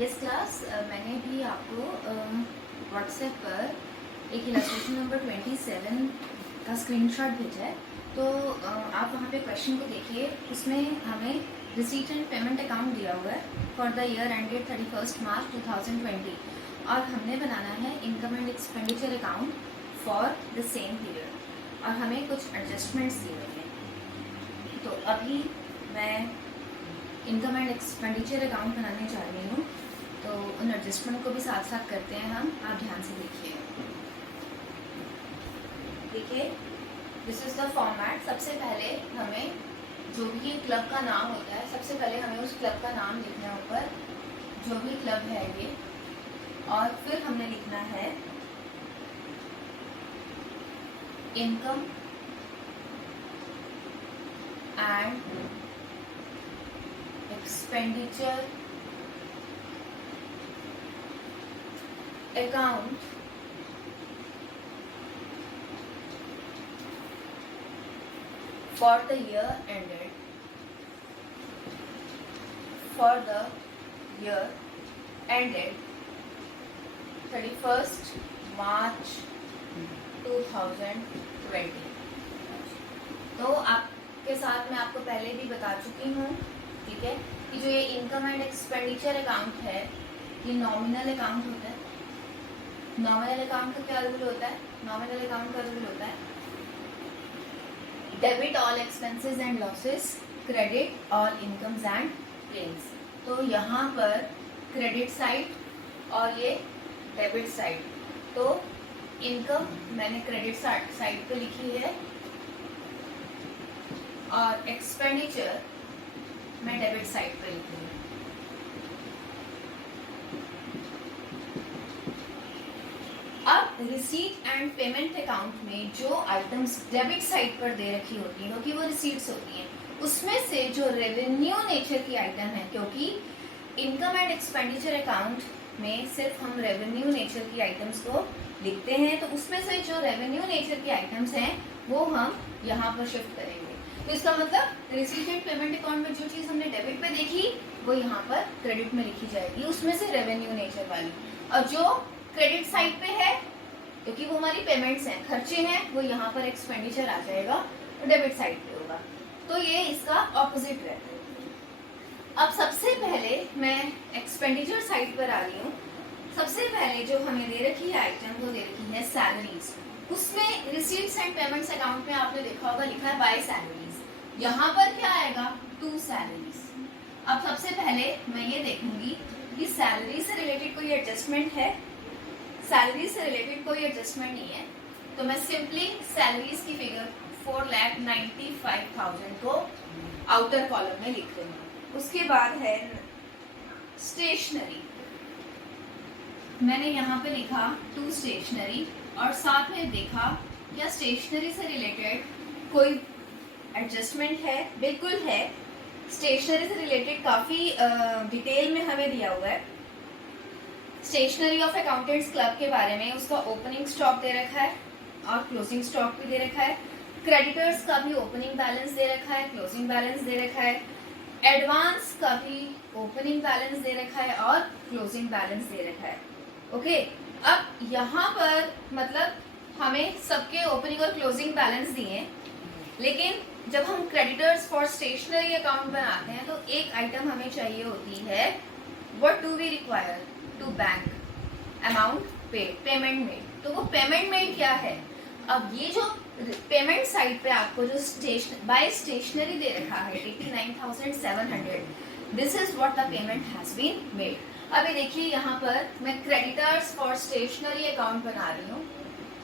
Yes class, मैंने भी आपको व्हाट्सएप पर एक इलस्ट्रेशन नंबर 27 का स्क्रीनशॉट भेजा है। तो आप वहाँ पे क्वेश्चन को देखिए, उसमें हमें रिसीट एंड पेमेंट अकाउंट दिया हुआ है फॉर द ईयर एंडेड 31 मार्च 2020 और हमने बनाना है income and expenditure account for the same period और हमें कुछ एडजस्टमेंट्स दिए हुए हैं। तो अभी मैं इनकम एंड एक्सपेंडिचर अकाउंट बनाने जा रही हूँ, तो उन एडजस्टमेंट को भी साथ साथ करते हैं हम। आप ध्यान से देखिए, दिस इज द फॉर्मेट। सबसे पहले हमें जो भी क्लब का नाम होता है, सबसे पहले हमें उस क्लब का नाम लिखना है ऊपर, जो भी क्लब है ये, और फिर हमने लिखना है income and expenditure account for the year ended for the year ended 31st March 2020। तो आपके साथ मैं आपको पहले भी बता चुकी हूँ, ठीक है, कि जो ये इनकम एंड एक्सपेंडिचर अकाउंट है ये नॉमिनल अकाउंट होता है। नॉमिनल अकाउंट का क्या रूल होता है? नॉमिनल अकाउंट का रूल होता है debit all expenses and losses, credit all incomes and gains. तो यहाँ पर क्रेडिट साइड और ये डेबिट साइड। तो इनकम मैंने क्रेडिट साइड पे लिखी है और एक्सपेंडिचर मैं डेबिट साइड पे लिखी है। अब रिसीट एंड पेमेंट अकाउंट में जो आइटम्स डेबिट साइड पर दे रखी होती हैं, क्योंकि वो रिसीट्स होती हैं, उसमें से जो रेवेन्यू नेचर की आइटम है, क्योंकि इनकम एंड एक्सपेंडिचर अकाउंट में सिर्फ हम रेवेन्यू नेचर की आइटम्स को लिखते हैं, तो उसमें से जो रेवेन्यू नेचर की आइटम्स हैं वो हम यहाँ पर शिफ्ट करेंगे। तो इसका मतलब रिसीट एंड पेमेंट अकाउंट में जो चीज़ हमने डेबिट पे देखी वो यहाँ पर क्रेडिट में लिखी जाएगी, उसमें से रेवेन्यू नेचर वाली। और जो क्रेडिट साइड पे है, क्योंकि वो हमारी पेमेंट्स हैं, खर्चे हैं, वो यहाँ पर एक्सपेंडिचर आ जाएगा और डेबिट साइड पे होगा। तो ये इसका ऑपोजिट रहता है। अब सबसे पहले मैं एक्सपेंडिचर साइड पर आ रही हूँ। सबसे पहले जो हमें दे रखी है आइटम, वो दे रखी है सैलरीज। उसमें रिसीट्स एंड पेमेंट्स अकाउंट में आपने देखा होगा लिखा है बाय सैलरीज। यहाँ पर क्या आएगा? To salaries. अब सबसे पहले मैं ये देखूंगी कि सैलरी से रिलेटेड कोई एडजस्टमेंट है। सैलरी से रिलेटेड कोई एडजस्टमेंट नहीं है, तो मैं सिंपली सैलरीज की फिगर 4,95,000 को आउटर कॉलम में लिख रही हूँ। उसके बाद है स्टेशनरी, मैंने यहाँ पे लिखा टू स्टेशनरी, और साथ में देखा क्या स्टेशनरी से रिलेटेड कोई एडजस्टमेंट है? बिल्कुल है। स्टेशनरी से रिलेटेड काफ़ी डिटेल में हमें दिया हुआ है। स्टेशनरी ऑफ अकाउंटेंट्स क्लब के बारे में उसका ओपनिंग स्टॉक दे रखा है और क्लोजिंग स्टॉक भी दे रखा है। क्रेडिटर्स का भी ओपनिंग बैलेंस दे रखा है, क्लोजिंग बैलेंस दे रखा है। एडवांस का भी ओपनिंग बैलेंस दे रखा है और क्लोजिंग बैलेंस दे रखा है। ओके, अब यहाँ पर मतलब हमें सबके ओपनिंग और क्लोजिंग बैलेंस दिए, लेकिन जब हम क्रेडिटर्स फॉर स्टेशनरी अकाउंट बनाते हैं तो एक आइटम हमें चाहिए होती है, what do we require to bank amount paid, payment made. तो वो पेमेंट मेड क्या है? अब ये जो पेमेंट साइड पे आपको जो बाय स्टेशनरी दे रखा है 89,700, this is what the payment has been made. अभी देखिए यहाँ पर मैं क्रेडिटर्स फॉर स्टेशनरी अकाउंट बना रही हूँ।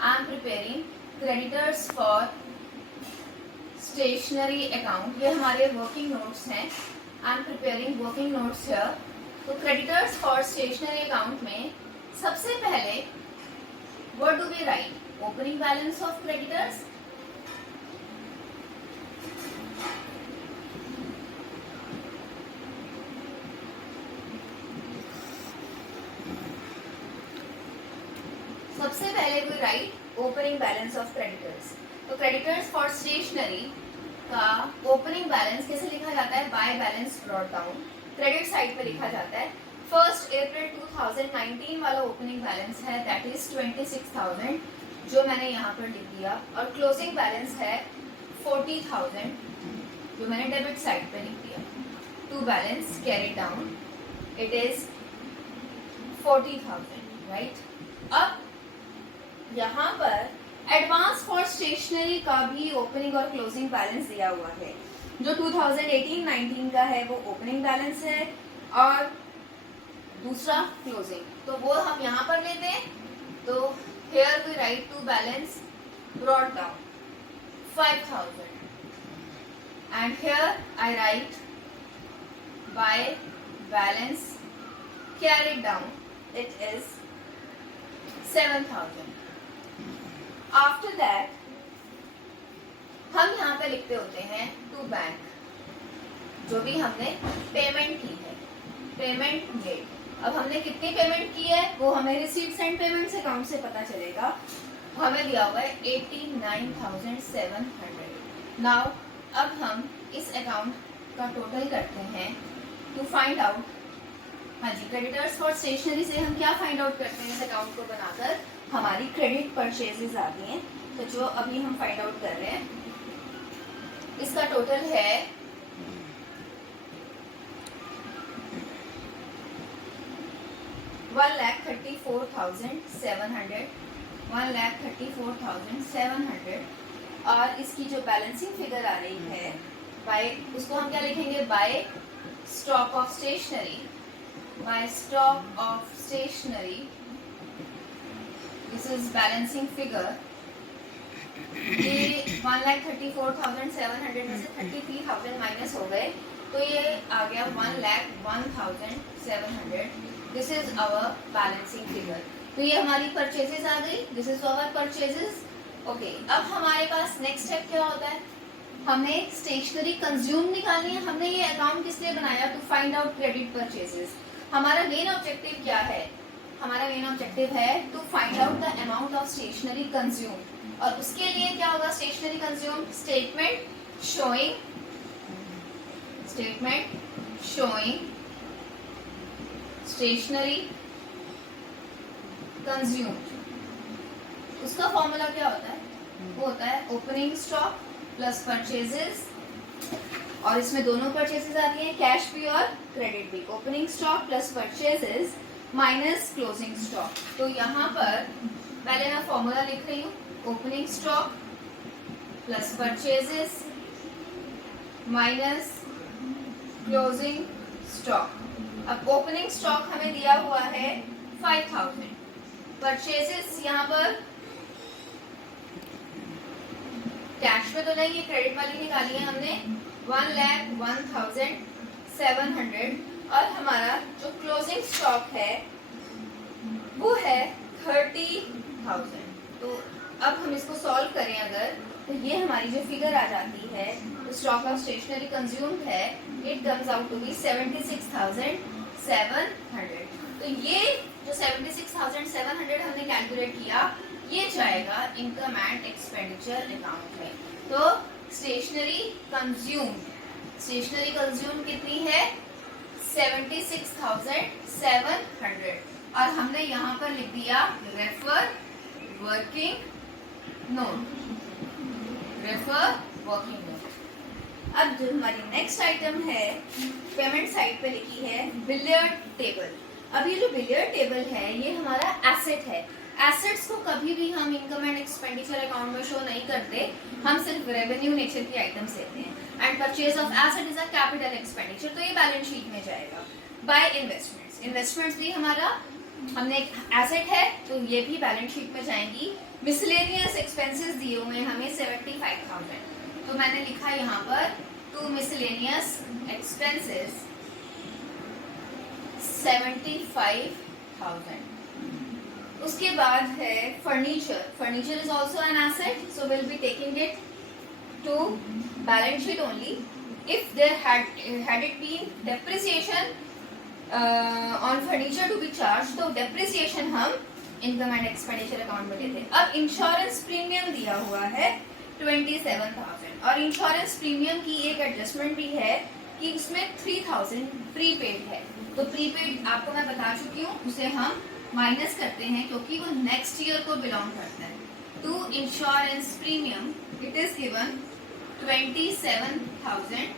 I am preparing creditors for stationery account. ये हमारे वर्किंग नोट्स हैं। I am preparing working notes here. तो क्रेडिटर्स फॉर स्टेशनरी अकाउंट में सबसे पहले what do we write? Opening balance of creditors. सबसे पहले we write opening balance of creditors. तो क्रेडिटर्स फॉर स्टेशनरी का ओपनिंग बैलेंस कैसे लिखा जाता है? By balance brought down. Credit side पे लिखा जाता है फर्स्ट 2019 वाला ओपनिंग बैलेंस है दैट इज 26,000 जो मैंने यहाँ पर लिख दिया, और क्लोजिंग बैलेंस है 40,000 जो मैंने डेबिट साइड पे लिख दिया। To balance carry down it is 40,000, right. अब यहाँ पर एडवांस फॉर स्टेशनरी का भी ओपनिंग और क्लोजिंग बैलेंस दिया हुआ है। जो 2018-19 का है वो ओपनिंग बैलेंस है और दूसरा क्लोजिंग, तो वो हम यहाँ पर लेते हैं। तो here we write to balance brought down 5,000 and here I write by balance carried down it is 7,000. After that हम यहाँ पे लिखते होते हैं टू बैंक, जो भी हमने पेमेंट की है, पेमेंट मेड। अब हमने कितनी पेमेंट की है वो हमें रिसीट्स एंड पेमेंट्स अकाउंट से पता चलेगा। हमें दिया हुआ है 89,700। नाउ अब हम इस अकाउंट का टोटल करते हैं टू फाइंड आउट। हाँ जी, क्रेडिटर्स फॉर स्टेशनरी से हम क्या फाइंड आउट करते हैं, इस अकाउंट को बनाकर हमारी क्रेडिट परचेजेस आती हैं। तो जो अभी हम फाइंड आउट कर रहे हैं इसका टोटल है 1,34,700, 1,34,700। और इसकी जो बैलेंसिंग फिगर आ रही है बाय, उसको हम क्या लिखेंगे, by stock of stationery, by stock of stationery this is balancing figure. ये 1,34,700 में से 33,000 माइनस हो गए तो ये आ गया 1,01,700। This is our balancing figure. तो ये हमारी परचेजेस आ गई, this is our purchases. Okay, अब हमारे पास नेक्स्ट स्टेप क्या होता है, हमने स्टेशनरी कंज्यूम निकालनी है। हमने ये अकाउंट किस लिए बनाया, to find out credit purchases. हमारा मेन ऑब्जेक्टिव क्या है, हमारा मेन ऑब्जेक्टिव है to find out the amount of stationery consume. और उसके लिए क्या होगा, stationery consume statement showing stationery consume. उसका फॉर्मूला क्या होता है, वो होता है ओपनिंग स्टॉक प्लस परचेजेस, और इसमें दोनों परचेजेस आती हैं, कैश भी और क्रेडिट भी। Opening stock plus purchases minus closing stock. तो यहाँ पर पहले मैं फॉर्मूला लिख रही हूँ, opening stock plus purchases minus closing stock. अब ओपनिंग स्टॉक हमें दिया हुआ है 5,000, परचेजेस यहाँ पर कैश में तो नहीं, ये क्रेडिट वाली निकाली है हमने 1,01,700। और हमारा जो क्लोजिंग स्टॉक है वो है 30,000। तो अब हम इसको सॉल्व करें अगर, तो ये हमारी जो फिगर आ जाती है तो स्टॉक ऑफ स्टेशनरी कंज्यूम्ड है, it comes out to be 76,700। तो ये जो 76,700 हमने कैलकुलेट किया ये जाएगा इनकम एंड एक्सपेंडिचर अकाउंट में। तो स्टेशनरी कंज्यूम कितनी है, 76,700। और हमने यहाँ पर लिख दिया रेफर वर्किंग नोट। अब जो हमारी नेक्स्ट आइटम है पेमेंट साइड पे लिखी है बिलियर्ड टेबल। अब ये जो बिलियर्ड टेबल है ये हमारा एसेट है। एसेट्स को कभी भी हम इनकम एंड एक्सपेंडिचर अकाउंट में शो नहीं करते, हम सिर्फ रेवेन्यू नेचर की आइटम्स लेते हैं। And purchase of asset is a capital expenditure, तो ये बैलेंस शीट में जाएगा। बाय इन्वेस्टमेंट्स भी हमारा, हमने एक एसेट है तो ये भी बैलेंस शीट में जाएंगी। मिसलेनियस एक्सपेंसेस दिए हुए हैं हमें 75,000, तो मैंने लिखा यहाँ पर टू मिसलेनियस एक्सपेंसेस 75,000। उसके बाद है furniture is also an asset, so will be taking it to balance sheet only. If there had it been depreciation on furniture to be charged, तो depreciation हम इनकम एंड एक्सपेंडिचर अकाउंट में लेते हैं। अब insurance premium दिया हुआ है 27,000, और इंश्योरेंस प्रीमियम की एक एडजस्टमेंट भी है कि उसमें 3000 प्रीपेड है, तो प्रीपेड आपको मैं बता चुकी हूँ, उसे हम माइनस करते हैं क्योंकि वो नेक्स्ट ईयर को बिलोंग करता है। To insurance premium it is given 27,000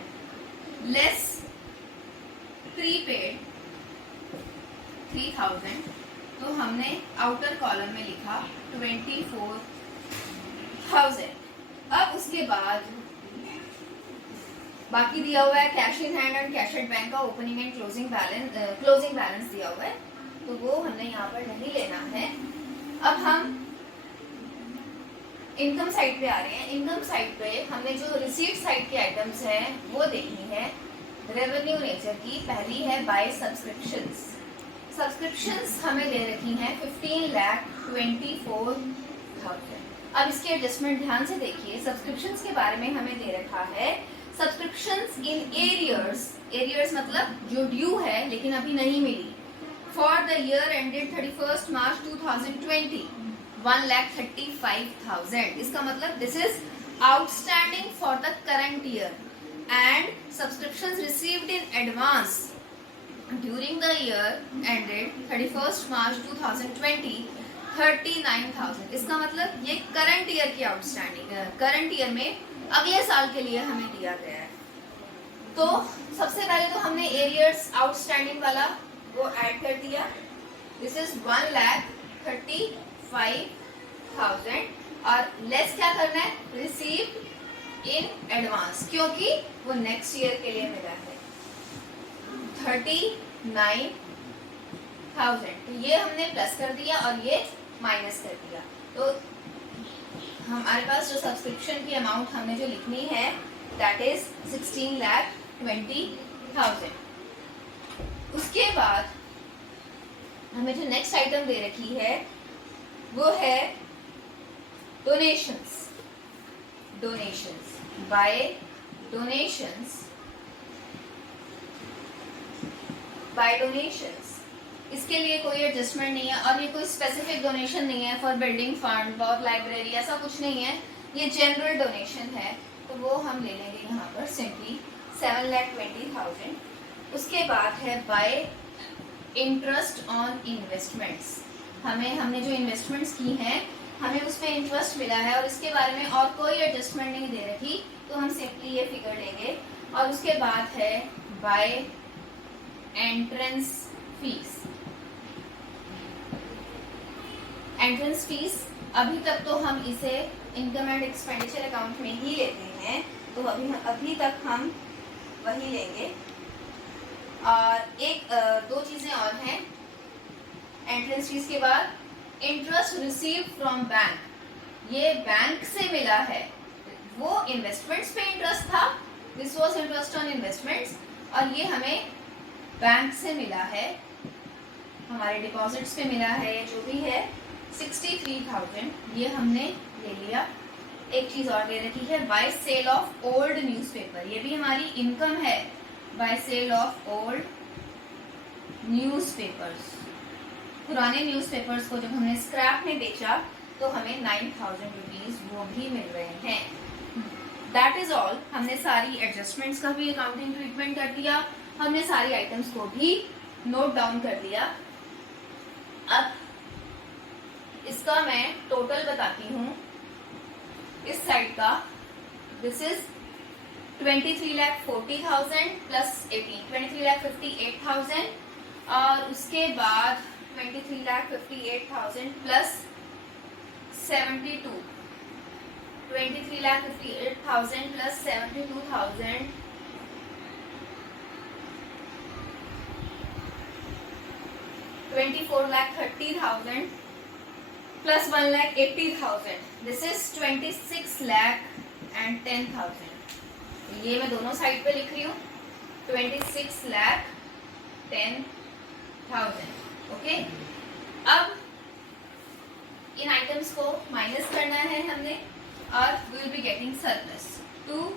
less prepaid 3000, तो हमने आउटर कॉलम में लिखा 24,000। अब उसके बाद बाकी दिया हुआ है cash in hand and cash at bank का ओपनिंग एंड क्लोजिंग बैलेंस दिया हुआ है, तो वो हमने यहाँ पर नहीं लेना है। अब हम इनकम साइड पे आ रहे हैं। इनकम साइड पे हमने जो रिसीट साइड के आइटम्स हैं वो देखनी है रेवेन्यू नेचर की। पहली है बाय सब्सक्रिप्शंस। सब्सक्रिप्शंस हमें दे रखी हैं 15,24,000। अब इसके एडजस्टमेंट ध्यान से देखिए। सब्सक्रिप्शंस के बारे में हमें दे रखा है सब्सक्रिप्शंस इन एरियर्स मतलब जो ड्यू है लेकिन अभी नहीं मिली, फॉर द ईयर एंडेड 31 मार्च 2020 1,35,000। इसका मतलब this is outstanding for the current year and subscriptions received in advance during the year ended 31 मार्च 2020 39,000। इसका मतलब ये करंट ईयर की आउटस्टैंडिंग, करंट ईयर में अगले साल के लिए हमें दिया गया है। तो सबसे पहले तो हमने एरियर्स आउटस्टैंडिंग वाला वो ऐड कर दिया। दिस इज 1,35,000 और लेस क्या करना है रिसीव इन एडवांस क्योंकि वो नेक्स्ट ईयर के लिए मिला है 39,000। तो ये हमने प्लस कर दिया और ये माइनस कर दिया। तो हमारे पास जो सब्सक्रिप्शन की अमाउंट हमने जो लिखनी है दैट इज 16,20,000। उसके बाद हमें जो नेक्स्ट आइटम दे रखी है वो है डोनेशंस। बाय डोनेशंस इसके लिए कोई एडजस्टमेंट नहीं है और ये कोई स्पेसिफिक डोनेशन नहीं है for building fund for library, ऐसा कुछ नहीं है, ये जनरल डोनेशन है। तो वो हम ले लेंगे यहाँ पर सिंपली 7,20,000। उसके बाद है बाय इंटरेस्ट ऑन इन्वेस्टमेंट्स। हमने जो इन्वेस्टमेंट्स की हैं हमें उस पर इंटरेस्ट मिला है और इसके बारे में और कोई एडजस्टमेंट नहीं दे रखी, तो हम सिंपली ये फिगर लेंगे। और उसके बाद है बाय एंट्रेंस फीस। अभी तक तो हम इसे इनकम एंड एक्सपेंडिचर अकाउंट में ही लेते हैं, तो अभी तक हम वही लेंगे। और दो चीजें और हैं एंट्रेंस फीस के बाद। इंटरेस्ट रिसीव फ्रॉम बैंक, ये बैंक से मिला है, वो इन्वेस्टमेंट्स पे इंटरेस्ट था, this was interest on investments, और ये हमें बैंक से मिला है, हमारे डिपॉजिट्स पे मिला है, जो भी है 63,000, ये हमने ले लिया। एक चीज और दे रखी है by sale of old newspaper, ये भी हमारी इनकम है। By sale of old newspapers, पुराने न्यूज़पेपर्स को जब हमने स्क्रैप में बेचा तो हमें 9,000 रुपीज वो भी मिल रहे हैं। That is all. हमने सारी एडजस्टमेंट्स का भी अकाउंटिंग ट्रीटमेंट कर दिया, हमने सारी आइटम्स को भी नोट डाउन कर दिया। अब इसका मैं टोटल बताती हूँ इस साइड का। दिस इज 23,40,000 प्लस 18, 23,58,000, और उसके बाद 23,58,000 plus 72, 23,58,000 plus 72,000, 24,30,000 plus 1,80,000. This is 26,10,000. ये मैं दोनों साइड पे लिख रही हूँ 26,10,000. ओके, अब इन आइटम्स को माइनस करना है हमने और we will be getting surplus. To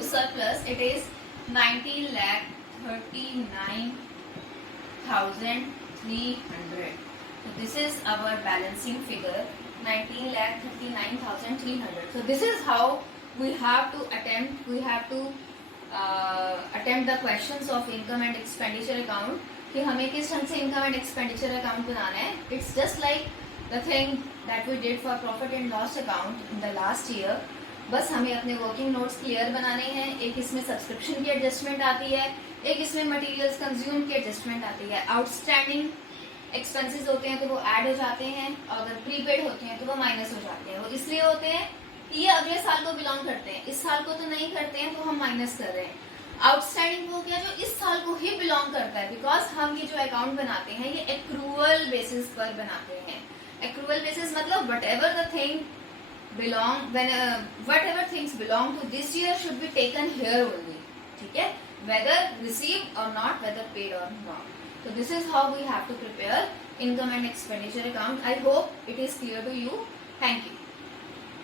surplus it is 19,39,300. So this is our balancing figure 19,39,300. So this is how we have to attempt the questions of income and expenditure account कि हमें किस ढंग से income and expenditure account बनाना है. It's just like the thing that we did for profit and loss account in the last year. बस हमें अपने वर्किंग नोट्स क्लियर बनाने हैं. एक इसमें सब्सक्रिप्शन की एडजस्टमेंट आती है, एक इसमें मटेरियल्स कंज्यूम की एडजस्टमेंट आती है. आउटस्टैंडिंग एक्सपेंसेस होते हैं तो वो ऐड हो जाते हैं, और अगर प्रीपेड होते हैं तो वो माइनस हो जाते हैं. वो इसलिए होते हैं कि ये अगले साल को बिलोंग करते हैं, इस साल को तो नहीं करते हैं, तो हम माइनस कर रहे हैं. आउटस्टैंडिंग वो क्या जो इस साल को ही बिलोंग करता है, बिकॉज हम ये जो अकाउंट बनाते हैं ये एक्रूअल बेसिस पर बनाते हैं. एक्रूअल बेसिस मतलब what ever the thing whatever things belong to this year should be taken here only. ठीक है, whether received or not, whether paid or not. So this is how we have to prepare income and expenditure account. I hope it is clear to you. Thank you.